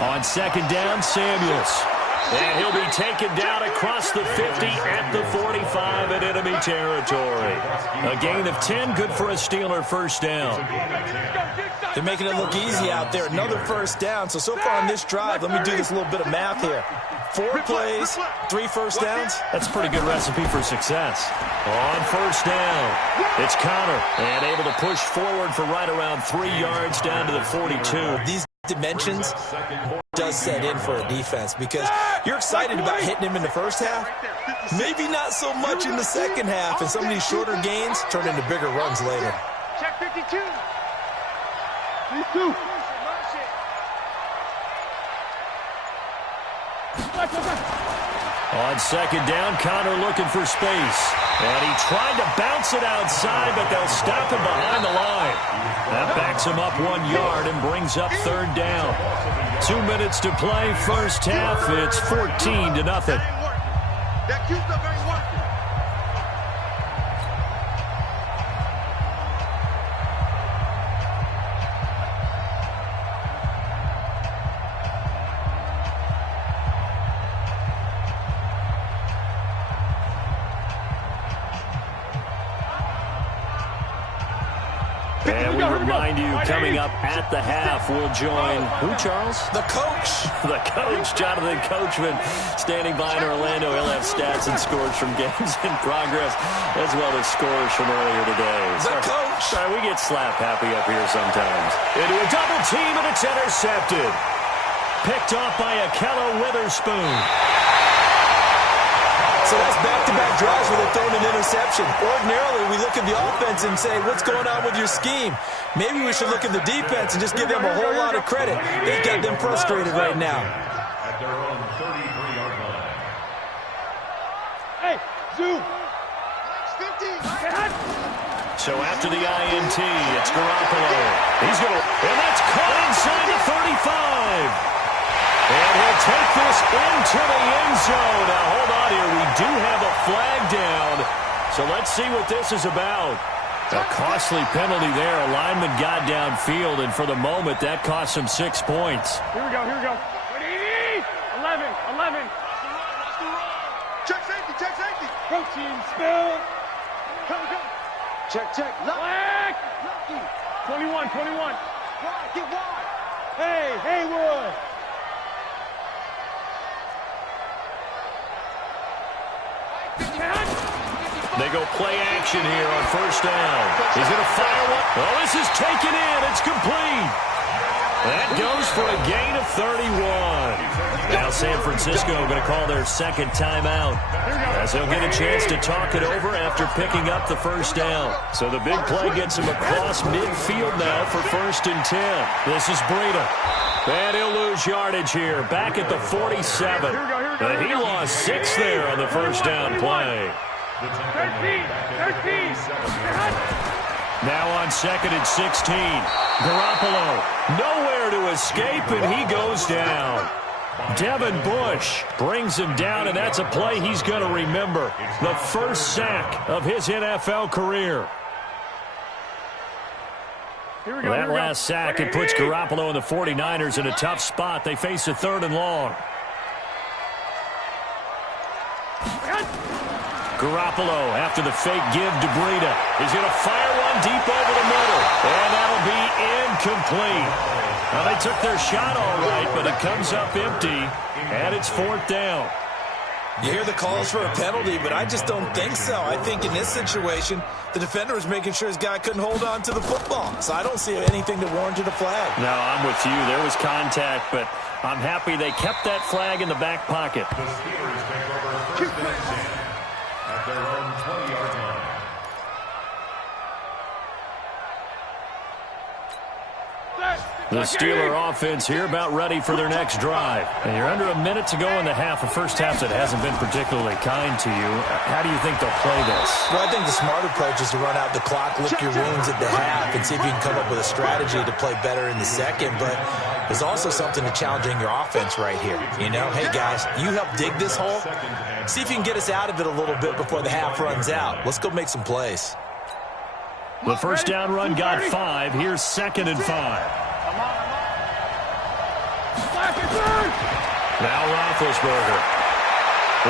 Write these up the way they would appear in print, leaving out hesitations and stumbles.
On second down, Samuels. And he'll be taken down across the 50 at the 45 in enemy territory. A gain of 10, good for a Steeler first down. They're making it look easy out there. Another first down. So far on this drive, let me do this little bit of math here. 4 plays, 3 first downs. That's a pretty good recipe for success. On first down, it's Connor. And able to push forward for right around 3 yards down to the 42. These dimensions does set in for a defense because you're excited about hitting him in the first half. Maybe not so much in the second half, and some of these shorter gains turn into bigger runs later. Check 52. On second down, Connor looking for space. And he tried to bounce it outside, but they'll stop him behind the line. That backs him up 1 yard and brings up third down. 2 minutes to play, first half. It's 14-0. That cute stuff ain't working. And we remind you, coming up at the half, we'll join who, Charles? The coach. The coach, Jonathan Coachman, standing by in Orlando. He'll have stats and scores from games in progress, as well as scores from earlier today. The coach. Sorry, we get slap happy up here sometimes. Into a double team, and it's intercepted. Picked off by Akello Witherspoon. So that's back-to-back drives where they're throwing an interception. Ordinarily, we look at the offense and say, what's going on with your scheme? Maybe we should look at the defense and just give them a whole lot of credit. They've got them frustrated right now. At their own 33-yard line. Hey, Zoo. So after the INT, it's Garoppolo. He's going to, and that's caught inside the 35. And he'll take this into the end zone. Now, hold on here. We do have a flag down. So let's see what this is about. A costly penalty there. A lineman got downfield, and for the moment, that cost him 6 points. Here we go. 11. Check safety. Protein spill. Go. Check. Flag. 21. Get wide. Hey, Haywood. They go play action here on first down. He's going to fire one. Oh, this is taken in. It's complete. That goes for a gain of 31. Now San Francisco going to call their second timeout, as they'll get a chance to talk it over after picking up the first down. So the big play gets him across midfield now for 1st and 10. This is Breida. And he'll lose yardage here, back at the 47. And he lost 6 there on the first down play. 13. Now on 2nd and 16. Garoppolo, nowhere to escape, and he goes down. Devin Bush brings him down, and that's a play he's going to remember. The first sack of his NFL career. That last sack, it puts Garoppolo and the 49ers in a tough spot. They face a 3rd and long. Garoppolo, after the fake give to Breida, he's going to fire one deep over the middle, and that'll be incomplete. Now, they took their shot all right, but it comes up empty, and it's 4th down. You hear the calls for a penalty, but I just don't think so. I think in this situation, the defender was making sure his guy couldn't hold on to the football. So I don't see anything that warranted a flag. No, I'm with you. There was contact, but I'm happy they kept that flag in the back pocket. The Steelers take over 1st and 10 at their own 20-yard line. The Steeler offense here about ready for their next drive. And you're under a minute to go in the half, a first half that hasn't been particularly kind to you. How do you think they'll play this? Well, I think the smart approach is to run out the clock, lick your wounds at the half, and see if you can come up with a strategy to play better in the second. But there's also something to challenging your offense right here. You know, hey, guys, you help dig this hole. See if you can get us out of it a little bit before the half runs out. Let's go make some plays. The first down run got 5. Here's 2nd and 5. Now Roethlisberger.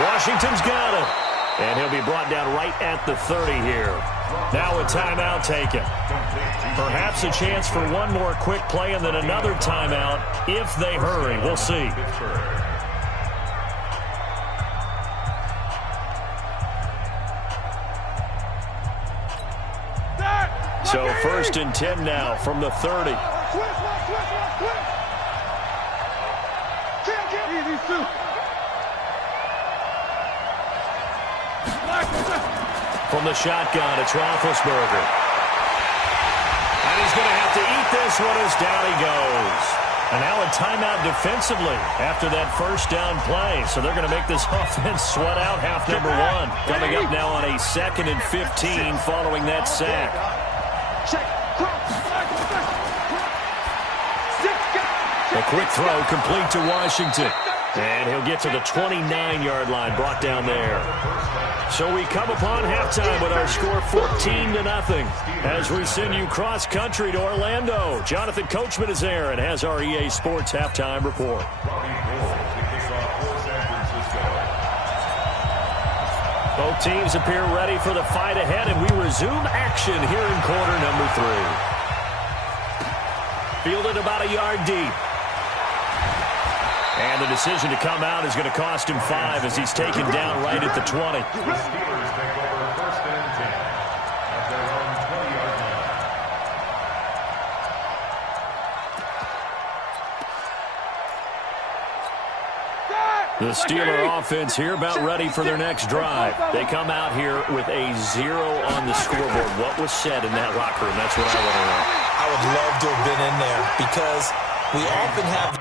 Washington's got him. And he'll be brought down right at the 30 here. Now a timeout taken. Perhaps a chance for one more quick play and then another timeout if they hurry. We'll see. So 1st and 10 now from the 30. From the shotgun, it's Roethlisberger. And he's going to have to eat this one as down he goes. And now a timeout defensively after that first down play. So they're going to make this offense sweat out half number one. Coming up now on a 2nd and 15 following that sack. A quick throw complete to Washington. And he'll get to the 29-yard line, brought down there. So we come upon halftime with our score 14-0 as we send you cross-country to Orlando. Jonathan Coachman is there and has our EA Sports halftime report. Both teams appear ready for the fight ahead, and we resume action here in quarter number 3. Fielded about a yard deep. And the decision to come out is going to cost him 5 as he's taken down right at the 20. The Steelers take over 1st and 10 at their own 20-yard line. The Steeler offense here about ready for their next drive. They come out here with a 0 on the scoreboard. What was said in that locker room? That's what I want to know. I would love to have been in there because we often have...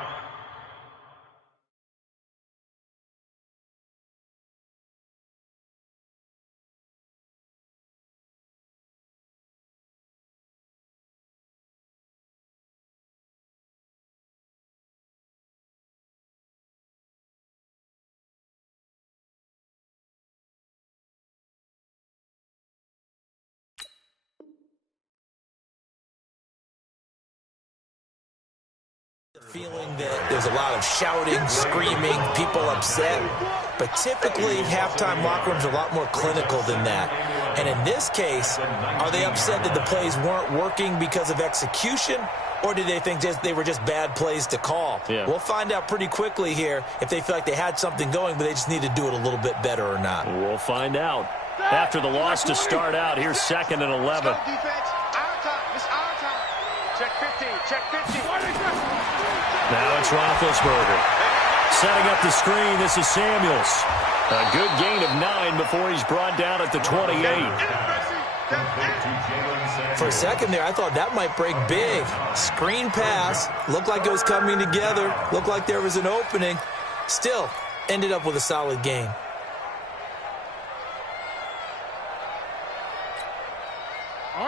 feeling that there's a lot of shouting, screaming, people upset. But typically, halftime locker rooms are a lot more clinical than that. And in this case, are they upset that the plays weren't working because of execution? Or do they think they were just bad plays to call? Yeah. We'll find out pretty quickly here if they feel like they had something going, but they just need to do it a little bit better or not. We'll find out. After the loss to start out, here's 2nd and 11. Check 15, check 15. Now it's Roethlisberger. Setting up the screen, this is Samuels. A good gain of 9 before he's brought down at the 28. For a second there, I thought that might break big. Screen pass, looked like it was coming together, looked like there was an opening. Still, ended up with a solid gain.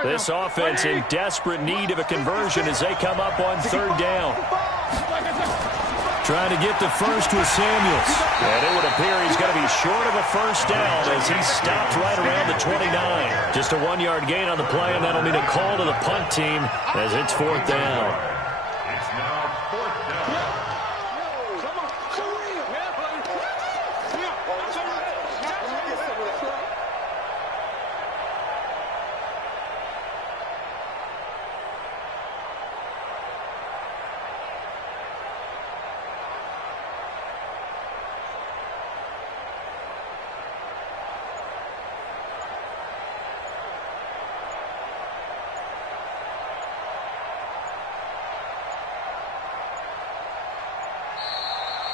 This offense in desperate need of a conversion as they come up on 3rd down. Trying to get the first with Samuels. And it would appear he's going to be short of a first down as he stopped right around the 29. Just a 1-yard gain on the play, and that'll mean a call to the punt team as it's 4th down. It's now 4th down.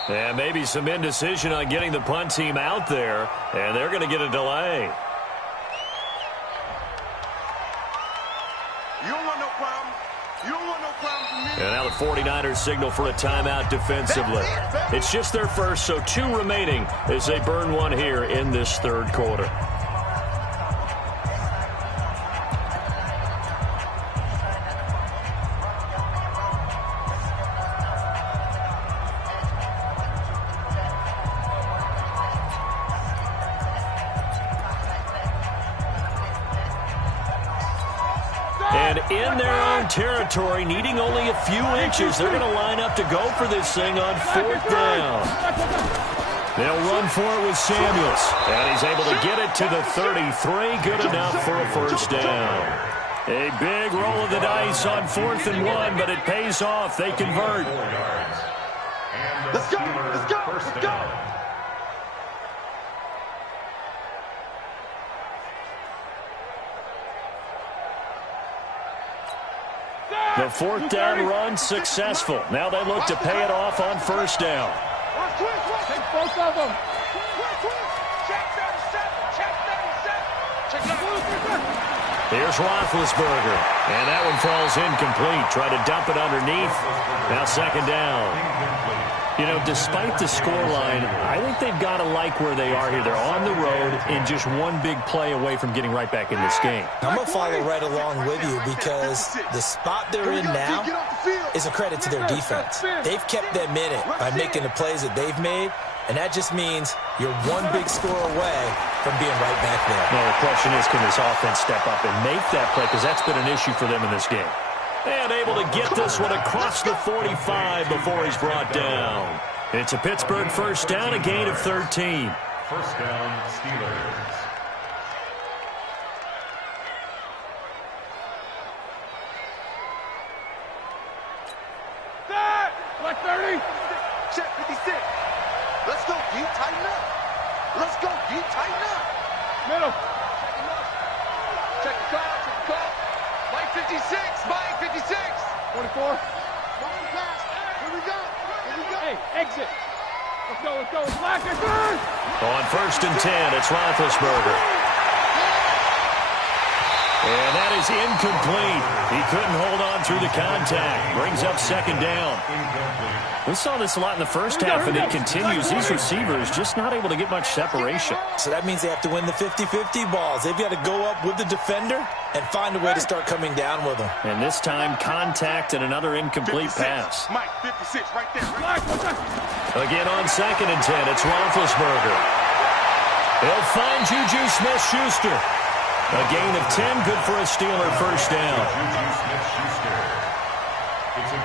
And maybe some indecision on getting the punt team out there, and they're going to get a delay. You don't want no problem. You don't want no problem from me. And now the 49ers signal for a timeout defensively. It's just their first, so 2 remaining as they burn one here in this 3rd quarter. in their own territory, needing only a few inches. They're going to line up to go for this thing on 4th down. They'll run for it with Samuels. And he's able to get it to the 33. Good enough for a first down. A big roll of the dice on 4th and 1, but it pays off. They convert. Let's go, let's go, let's go. The 4th down run successful. Now they look to pay it off on 1st down. Take both of them. Check 37, check 37. Check 37. Here's Roethlisberger. And that one falls incomplete. Try to dump it underneath. Now 2nd down. You know, despite the scoreline, I think they've got to like where they are here. They're on the road and just one big play away from getting right back in this game. I'm going to follow right along with you because the spot they're in now is a credit to their defense. They've kept them in it by making the plays that they've made, and that just means you're one big score away from being right back there. Now, the question is, can this offense step up and make that play? Because that's been an issue for them in this game. And able to get this one across the 45 before he's brought down. It's a Pittsburgh 1st down, a gain of 13. 1st down, Steelers. Black 30. Check 56. Let's go, deep, tighten up. Let's go, deep, tighten up. Middle. Check the call, check the call. Mike 56, Mike 56. 44. Here we go. Here we go. Hey, exit. Let's go, let's go. Black and third. On 1st and 10, it's Roethlisberger. And that is incomplete. He couldn't hold on through the contact. Brings up 2nd down. We saw this a lot in the first half, and it continues. These receivers just not able to get much separation. So that means they have to win the 50-50 balls. They've got to go up with the defender and find a way to start coming down with them. And this time, contact and another incomplete 56. pass. Mike 56 right there. Right? Again on 2nd and 10, it's Roethlisberger. He'll find Juju Smith-Schuster. A gain of 10, good for a Steeler 1st down.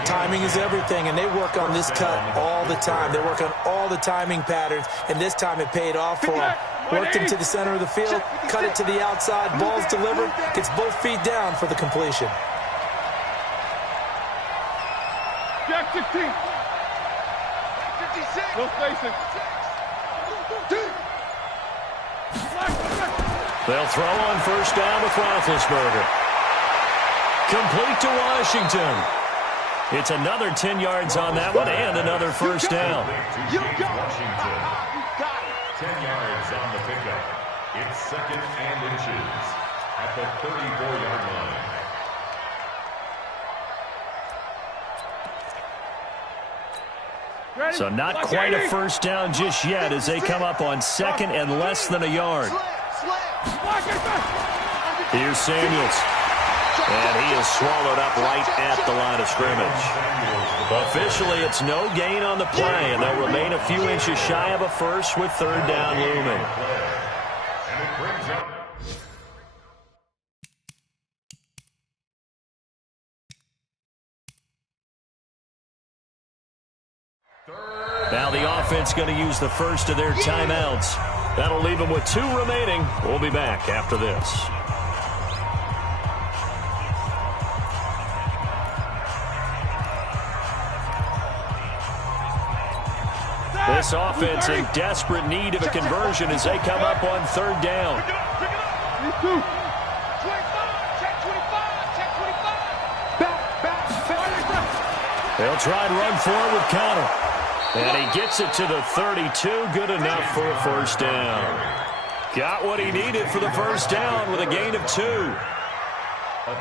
Timing is everything, and they work on this cut all the time. They work on all the timing patterns, and this time it paid off for them. Worked him to the center of the field, cut it to the outside, ball's delivered, gets both feet down for the completion. Jack 16. 56. No spacing. They'll throw on 1st down with Roethlisberger. Complete to Washington. It's another 10 yards on that one and another 1st down. You got Washington. it. 10 yards on the pickup. It's 2nd and inches at the 34-yard line. So not quite a 1st down just yet as they come up on 2nd and less than a yard. Here's Samuels. And he is swallowed up right at the line of scrimmage. Officially, it's no gain on the play, and they'll remain a few inches shy of a first with 3rd down looming. And it brings up now the offense going to use the first of their timeouts. That'll leave them with 2 remaining. We'll be back after this. This offense in desperate need of a conversion as they come up on 3rd down. They'll try and run forward with Connor. And he gets it to the 32. Good enough for a 1st down. Got what he needed for the 1st down with a gain of 2.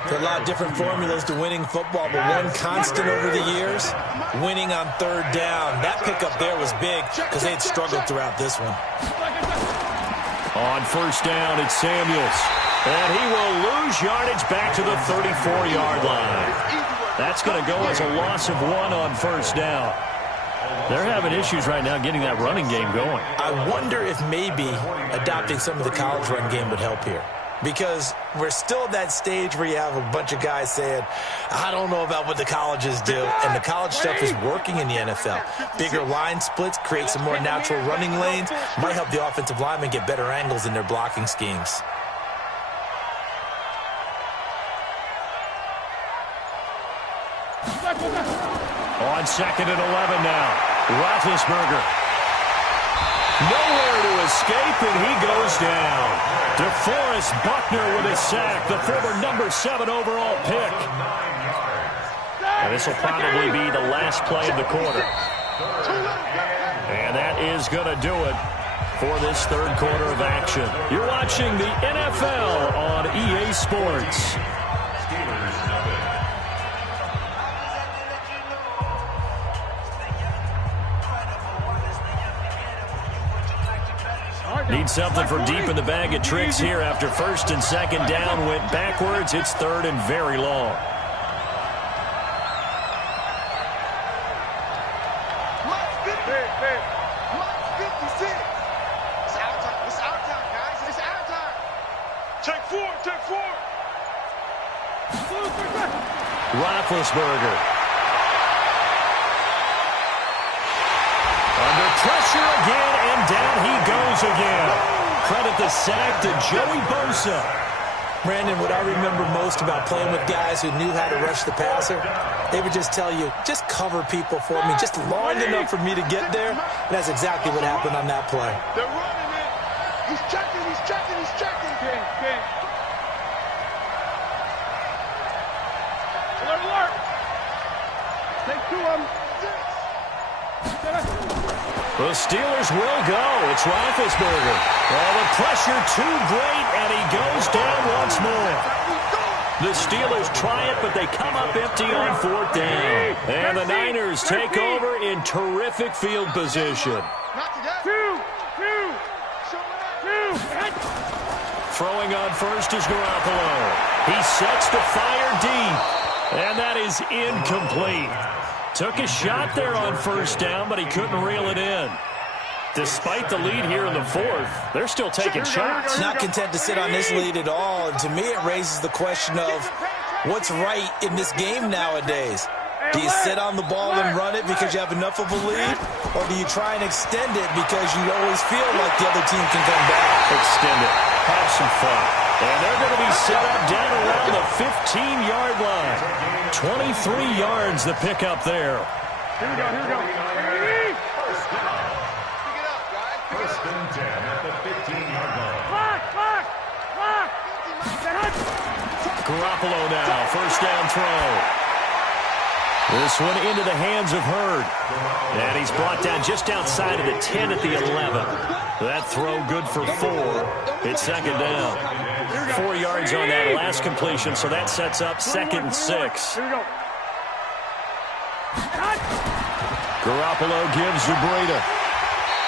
There are a lot of different formulas to winning football, but one constant over the years, winning on 3rd down. That pickup there was big because they had struggled throughout this one. On 1st down, it's Samuels. And he will lose yardage back to the 34-yard line. That's going to go as a loss of 1 on 1st down. They're having issues right now getting that running game going. I wonder if maybe adopting some of the college run game would help here. because we're still at that stage where you have a bunch of guys saying, I don't know about what the colleges do, and the college stuff is working in the NFL. Bigger line splits, create some more natural running lanes, might help the offensive linemen get better angles in their blocking schemes. On 2nd and 11 now, Roethlisberger. Nowhere to escape, and he goes down. DeForest Buckner with a sack, the former number 7 overall pick. And this will probably be the last play of the quarter. And that is going to do it for this third quarter of action. You're watching the NFL on EA Sports. Need something from deep in the bag of tricks here after 1st and 2nd down. Went backwards. It's 3rd and very long. Left 56. It's our time. It's our time, guys. It's our time. Take 4. Take 4. Roethlisberger. Under pressure again, and down he goes again. Credit the sack to Joey Bosa. Brandon, what I remember most about playing with guys who knew how to rush the passer, they would just tell you, just cover people for me, just long enough for me to get there. And that's exactly what happened on that play. They're running it. He's checking, he's checking, he's checking. Game. Alert, alert. Take 2 of them. 6. The Steelers will go. It's Roethlisberger. Oh, the pressure too great, and he goes down once more. The Steelers try it, but they come up empty on 4th down. And the Niners take over in terrific field position. Two. Throwing on first is Garoppolo. He sets the fire deep, and that is incomplete. Took a shot there on 1st down, but he couldn't reel it in. Despite the lead here in the 4th, they're still taking shots. Not content to sit on this lead at all. And to me, it raises the question of what's right in this game nowadays. Do you sit on the ball and run it because you have enough of a lead? Or do you try and extend it because you always feel like the other team can come back? Extend it. Have some fun. And they're going to be set up down around the 15-yard line. 23 yards the pickup there. Here we go. First and 10 at the 15-yard line. Garoppolo now, 1st down throw. This one into the hands of Hurd. And he's brought down just outside of the 10 at the 11. That throw good for 4. It's 2nd down. 4 yards on that last completion, so that sets up 2nd and 6. Garoppolo gives to Breida.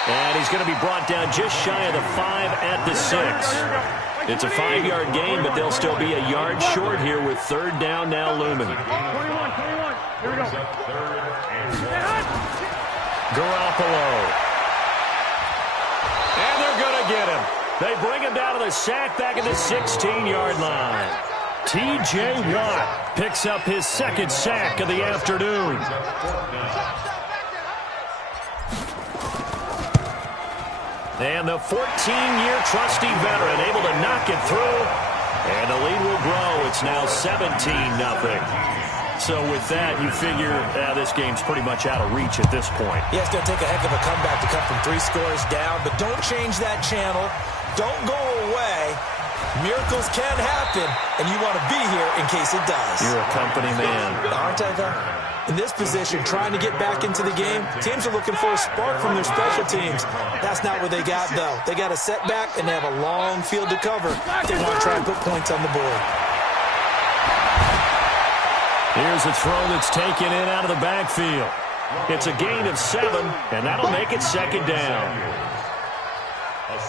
And he's going to be brought down just shy of the 5 at the 6. It's a 5-yard gain, but they'll still be a yard short here with 3rd down now looming. 21. Here we go. Garoppolo. And they're going to get him. They bring him down to the sack back at the 16-yard line. T.J. Watt picks up his 2nd sack of the afternoon. And the 14-year trusty veteran able to knock it through. And the lead will grow. It's now 17-0. So with that, you figure this game's pretty much out of reach at this point. Yeah, it's going to take a heck of a comeback to come from 3 scores down, but don't change that channel. Don't go away. Miracles can happen, and you want to be here in case it does. You're a company man. Aren't I, though? In this position, trying to get back into the game, teams are looking for a spark from their special teams. That's not what they got, though. They got a setback, and they have a long field to cover if they want to try and put points on the board. Here's a throw that's taken in out of the backfield. It's a gain of 7, and that'll make it 2nd down.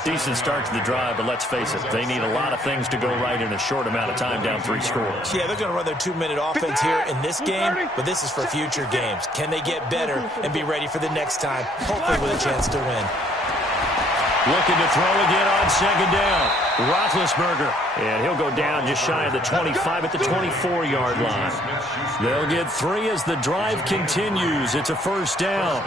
Decent start to the drive, but let's face it, they need a lot of things to go right in a short amount of time, down 3 scores. Yeah, they're going to run their 2-minute offense here in this game, but this is for future games. Can they get better and be ready for the next time, hopefully with a chance to win? Looking to throw again on second down. Roethlisberger. And he'll go down just shy of the 25 at the 24-yard line. They'll get 3 as the drive continues. It's a first down.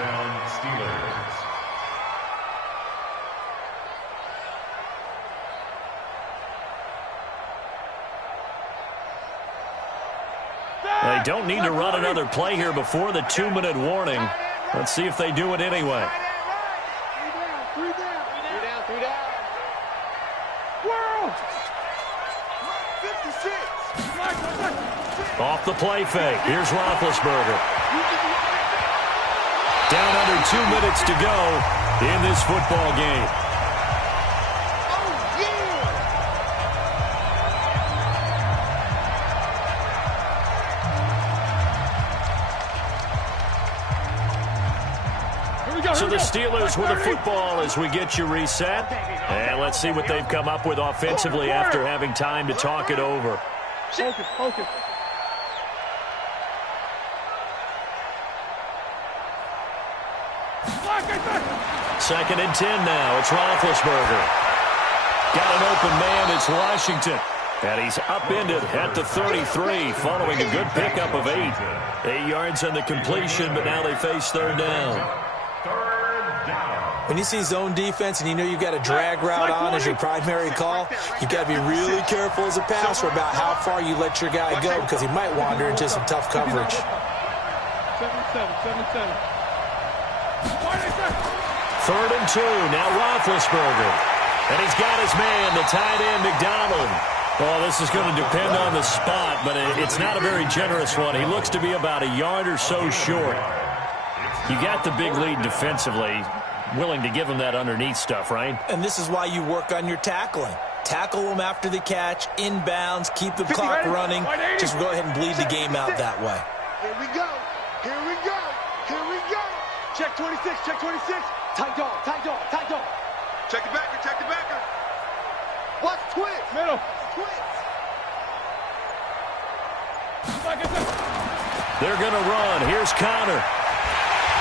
They don't need to run another play here before the 2-minute warning. Let's see if they do it anyway. Off the play fake. Here's Roethlisberger. Down under 2 minutes to go in this football game. So the Steelers with the football as we get you reset. And let's see what they've come up with offensively after having time to talk it over. Focus. Second and 10 now. It's Roethlisberger. Got an open man. It's Washington. And he's upended at the 33 following a good pickup of 8. 8 yards on the completion, but now they face third down. When you see zone defense and you know you've got a drag route on as your primary call, you've got to be really careful as a passer about how far you let your guy go because he might wander into some tough coverage. 7-7. 3rd and 2. Now Roethlisberger. And he's got his man, the tight end, McDonald. Well, this is going to depend on the spot, but it's not a very generous one. He looks to be about a yard or so short. You got the big lead defensively. Willing to give him that underneath stuff, right? And this is why you work on your tackling. Tackle them after the catch, inbounds, keep the clock running. Just go ahead and bleed the game out that way. Here we go. Here we go. Here we go. Check 26. Check 26. Tight dog. Tight dog. Tight dog. Check the backer. Check the backer. Watch twist. Middle. Twist. They're going to run. Here's Connor.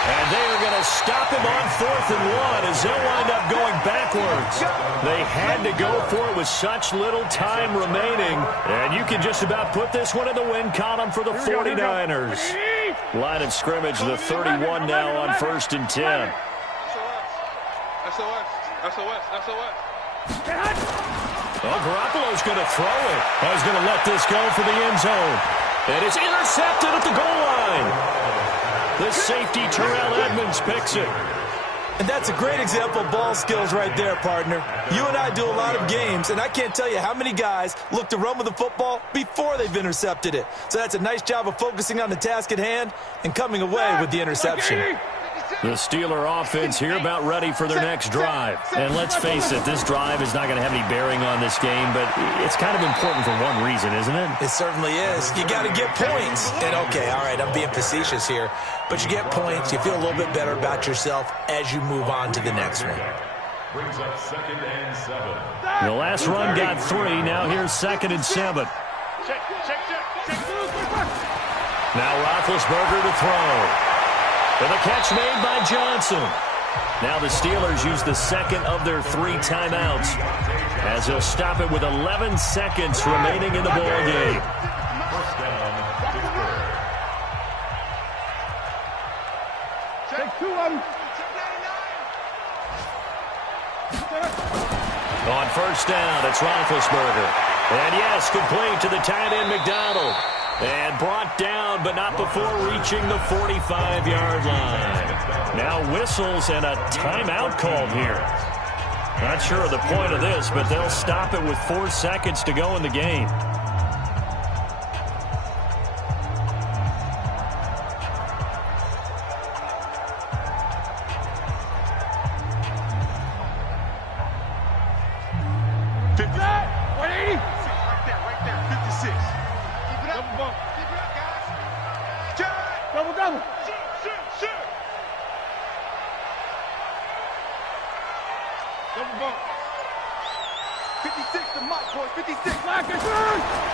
And they are going to stop him on 4th and 1 as they'll wind up going backwards. They had to go for it with such little time remaining. And you can just about put this one in the win column for the 49ers. Line of scrimmage, the 31 now on 1st and 10. SOS. Oh, Garoppolo's going to throw it. He's going to let this go for the end zone. And it's intercepted at the goal line. The safety, Terrell Edmonds, picks it. And that's a great example of ball skills right there, partner. You and I do a lot of games, and I can't tell you how many guys look to run with the football before they've intercepted it. So that's a nice job of focusing on the task at hand and coming away with the interception. The Steeler offense here about ready for their next drive. And let's face it, this drive is not going to have any bearing on this game, but it's kind of important for one reason, isn't it? It certainly is. You got to get points. And okay, all right, I'm being facetious here, but you get points, you feel a little bit better about yourself as you move on to the next one. Brings up 2nd and 7. The last run got 3. Now here's 2nd and 7. Check. Now Roethlisberger to throw. And the catch made by Johnson. Now the Steelers use the second of their 3 timeouts as they'll stop it with 11 seconds remaining in the ball game. First down, Pittsburgh. Take 2 of them. On first down, it's Roethlisberger. And yes, complete to the tight end McDonald. And brought down, but not before reaching the 45-yard line. Now whistles and a timeout called here. Not sure of the point of this, but they'll stop it with 4 seconds to go in the game.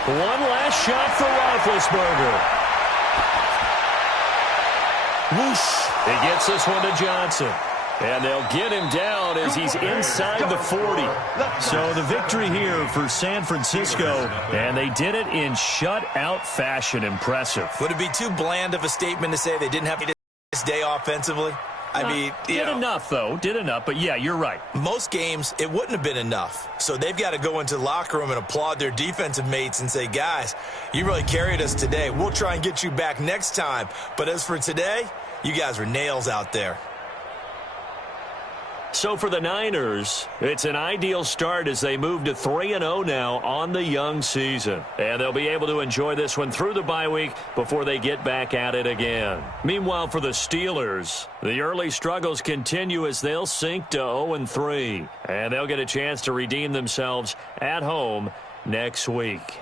One last shot for Roethlisberger. Whoosh. He gets this one to Johnson. And they'll get him down as he's inside the 40. So the victory here for San Francisco, and they did it in shutout fashion. Impressive. Would it be too bland of a statement to say they didn't have this day offensively? I mean, did enough, though. Did enough. But, yeah, you're right. Most games, it wouldn't have been enough. So they've got to go into the locker room and applaud their defensive mates and say, guys, you really carried us today. We'll try and get you back next time. But as for today, you guys were nails out there. So for the Niners, it's an ideal start as they move to 3-0 now on the young season. And they'll be able to enjoy this one through the bye week before they get back at it again. Meanwhile, for the Steelers, the early struggles continue as they'll sink to 0-3. And they'll get a chance to redeem themselves at home next week.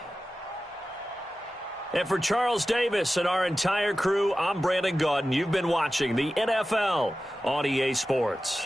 And for Charles Davis and our entire crew, I'm Brandon Gaudin. You've been watching the NFL on EA Sports.